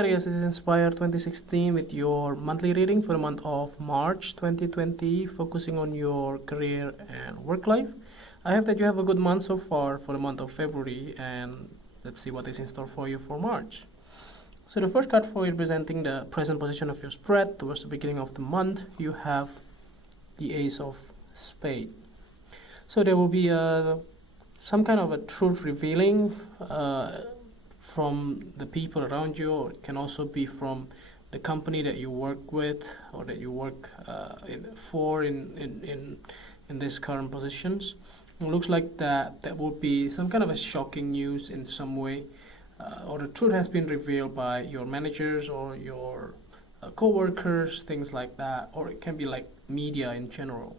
Aquarius, this is Inspire 2016 with your monthly reading for the month of March 2020, focusing on your career and work life. I hope that you have a good month so far for the month of February, and let's see what is in store for you for March. So the first card for you representing the present position of your spread towards the beginning of the month, you have the Ace of Spades. So there will be some kind of a truth revealing from the people around you, or it can also be from the company that you work with or that you work for in these current positions. It looks like that will be some kind of a shocking news in some way, or the truth has been revealed by your managers or your co-workers, things like that, or it can be like media in general.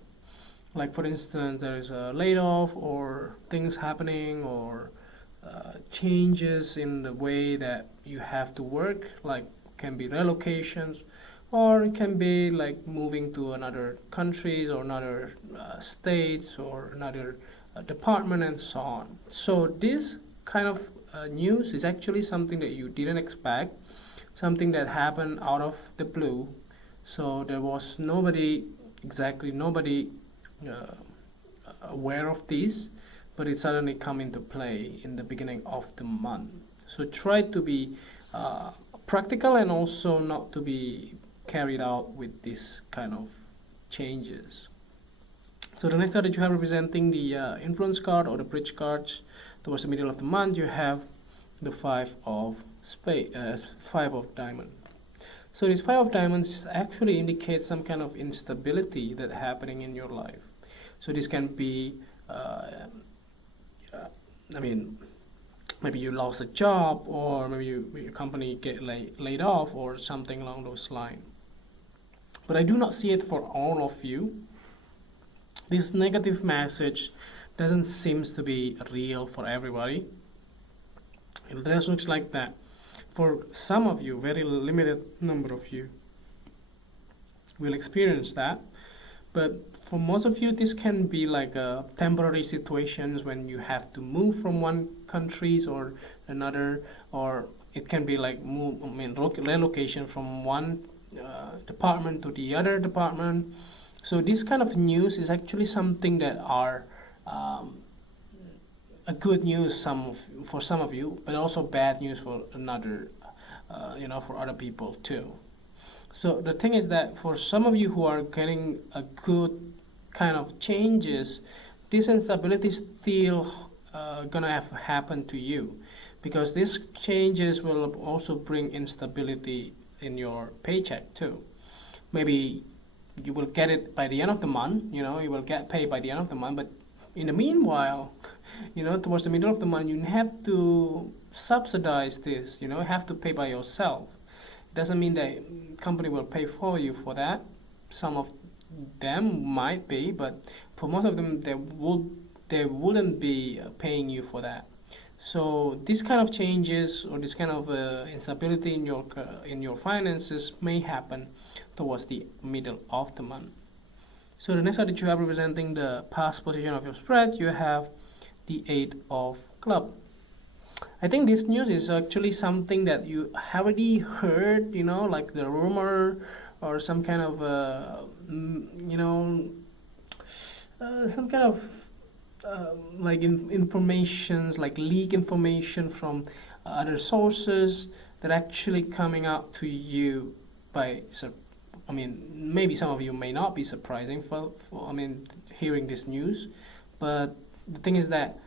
Like for instance, there is a layoff or things happening, or changes in the way that you have to work, like can be relocations, or it can be like moving to another countries or another states or another department and so on. So this kind of news is actually something that you didn't expect, something that happened out of the blue. So there was nobody aware of this, but it suddenly come into play in the beginning of the month. So try to be practical and also not to be carried out with this kind of changes. So the next card that you have representing the influence card or the bridge cards towards the middle of the month, you have the Five of Diamonds. So this Five of Diamonds actually indicates some kind of instability that's happening in your life. So this can be maybe you lost a job, or maybe your company get laid off, or something along those lines. But I do not see it for all of you. This negative message doesn't seem to be real for everybody. It just looks like that. For some of you, very limited number of you will experience that. But for most of you, this can be like temporary situations when you have to move from one country or another, or it can be like relocation from one department to the other department. So this kind of news is actually something that are a good news for some of you, but also bad news for another, for other people too. So the thing is that for some of you who are getting a good kind of changes, this instability is still gonna happen to you, because these changes will also bring instability in your paycheck too. Maybe you will get it by the end of the month, you will get paid by the end of the month, but in the meanwhile, towards the middle of the month, you have to subsidize this, have to pay by yourself. Doesn't mean that company will pay for you for that. Some of them might be, but for most of them, they wouldn't be paying you for that. So this kind of changes, or this kind of instability in your finances may happen towards the middle of the month. So the next card that you have representing the past position of your spread, you have the Eight of Clubs. I think this news is actually something that you already heard, like the rumor, or some kind of, some kind of informations, like leak information from other sources that actually coming out to you by, maybe some of you may not be surprising for hearing this news, but the thing is that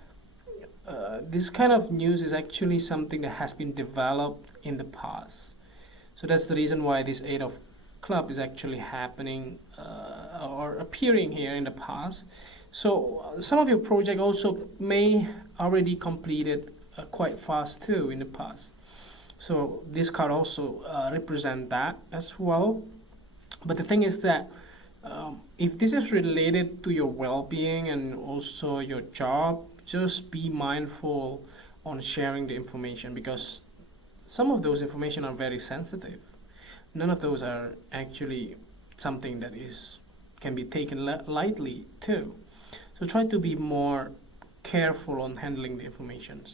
this kind of news is actually something that has been developed in the past. So that's the reason why this Eight of Clubs is actually happening or appearing here in the past. So some of your project also may already completed quite fast too in the past. So this card also represent that as well. But the thing is that if this is related to your well-being and also your job, just be mindful on sharing the information, because some of those information are very sensitive. None of those are actually something that can be taken lightly too. So try to be more careful on handling the information.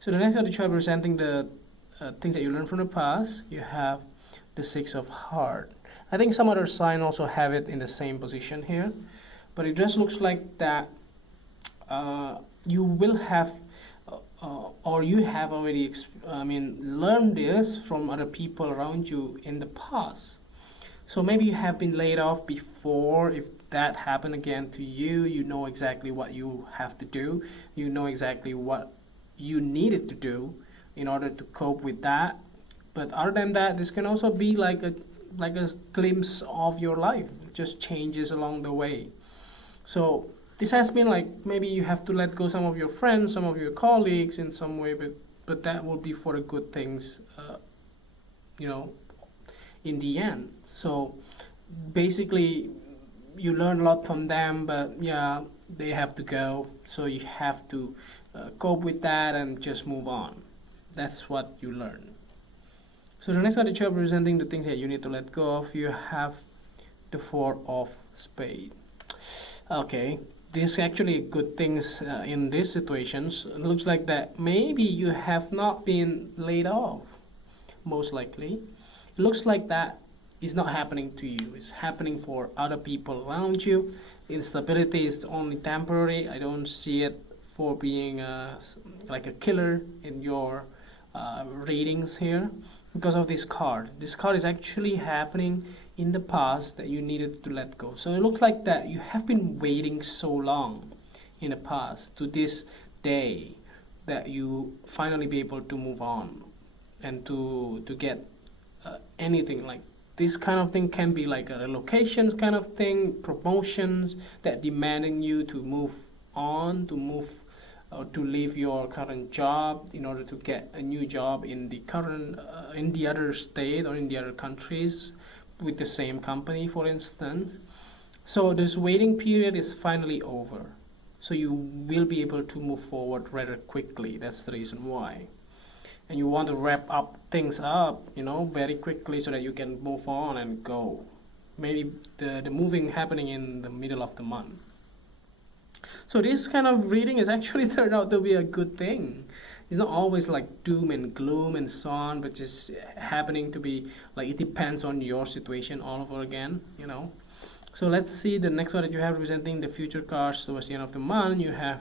So the next card that you are presenting the things that you learned from the past, you have the Six of Hearts. I think some other sign also have it in the same position here, but it just looks like that you will have or you have already learned this from other people around you in the past. So maybe you have been laid off before. If that happened again to you, you know exactly what you have to do. You know exactly what you needed to do in order to cope with that. But other than that, this can also be like a glimpse of your life, just changes along the way. So this has been like, maybe you have to let go some of your friends, some of your colleagues in some way, but that will be for the good things, you know, in the end. So basically you learn a lot from them, but yeah, they have to go, so you have to cope with that and just move on. That's what you learn. So the next card that you're representing the things that you need to let go of, you have the Four of Spades. Okay, these actually good things in these situations. It looks like that maybe you have not been laid off, most likely. It looks like that is not happening to you. It's happening for other people around you. Instability is only temporary. I don't see it for being like a killer in your readings here because of this card. This card is actually happening in the past that you needed to let go. So it looks like that you have been waiting so long in the past to this day that you finally be able to move on and to get anything. Like this kind of thing can be like a relocation kind of thing, promotions that demanding you to move on, to move or to leave your current job in order to get a new job in the current in the other state or in the other countries with the same company, for instance. So this waiting period is finally over, so you will be able to move forward rather quickly. That's the reason why. And you want to wrap up things up, you know, very quickly so that you can move on and go. Maybe the moving happening in the middle of the month. So this kind of reading is actually turned out to be a good thing. It's not always like doom and gloom and so on, but just happening to be like it depends on your situation all over again, you know. So let's see the next one that you have representing the future cards towards the end of the month. You have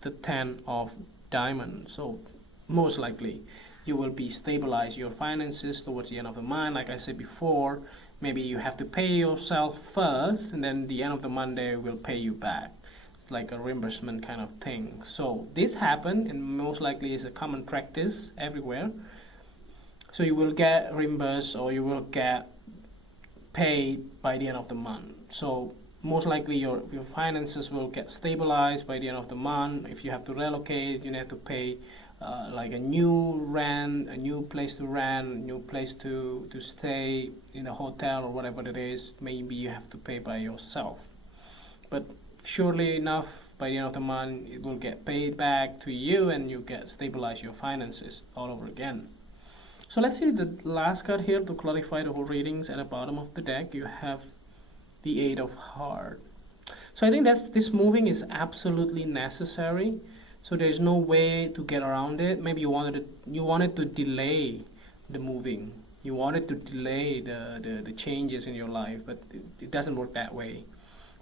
the Ten of Diamonds. So most likely you will be stabilize your finances towards the end of the month. Like I said before, maybe you have to pay yourself first, and then the end of the month they will pay you back, like a reimbursement kind of thing. So this happened, and most likely is a common practice everywhere. So you will get reimbursed or you will get paid by the end of the month. So most likely your finances will get stabilized by the end of the month. If you have to relocate, you have to pay like a new rent, a new place to rent, a new place to stay in a hotel or whatever it is. Maybe you have to pay by yourself, but surely enough by the end of the month it will get paid back to you and you get stabilize your finances all over again. So let's see the last card here to clarify the whole readings. At the bottom of the deck you have the Eight of Hearts. So I think that this moving is absolutely necessary. So there's no way to get around it. Maybe you wanted to delay the moving. You wanted to delay the changes in your life, but it doesn't work that way.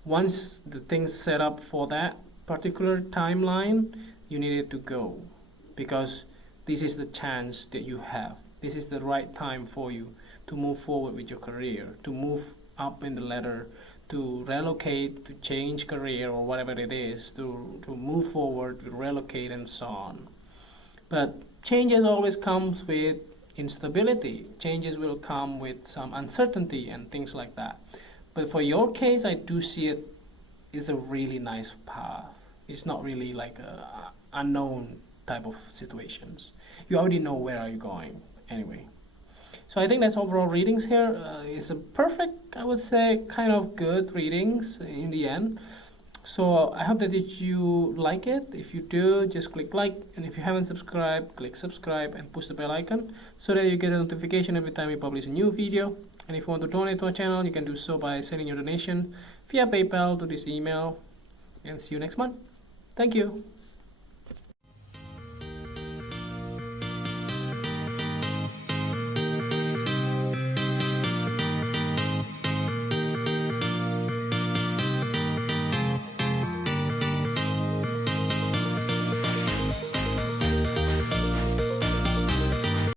Once the things set up for that particular timeline, you needed to go, because this is the chance that you have. This is the right time for you to move forward with your career, to move up in the ladder, to relocate, to change career or whatever it is, to move forward, to relocate and so on. But changes always comes with instability. Changes will come with some uncertainty and things like that. But for your case, I do see it is a really nice path. It's not really like a unknown type of situations. You already know where are you going anyway. So I think that's overall readings here. It's a perfect, I would say, kind of good readings in the end. So I hope that you like it. If you do, just click like, and if you haven't subscribed, click subscribe and push the bell icon so that you get a notification every time we publish a new video. And if you want to donate to our channel, you can do so by sending your donation via PayPal to this email. And see you next month. Thank you.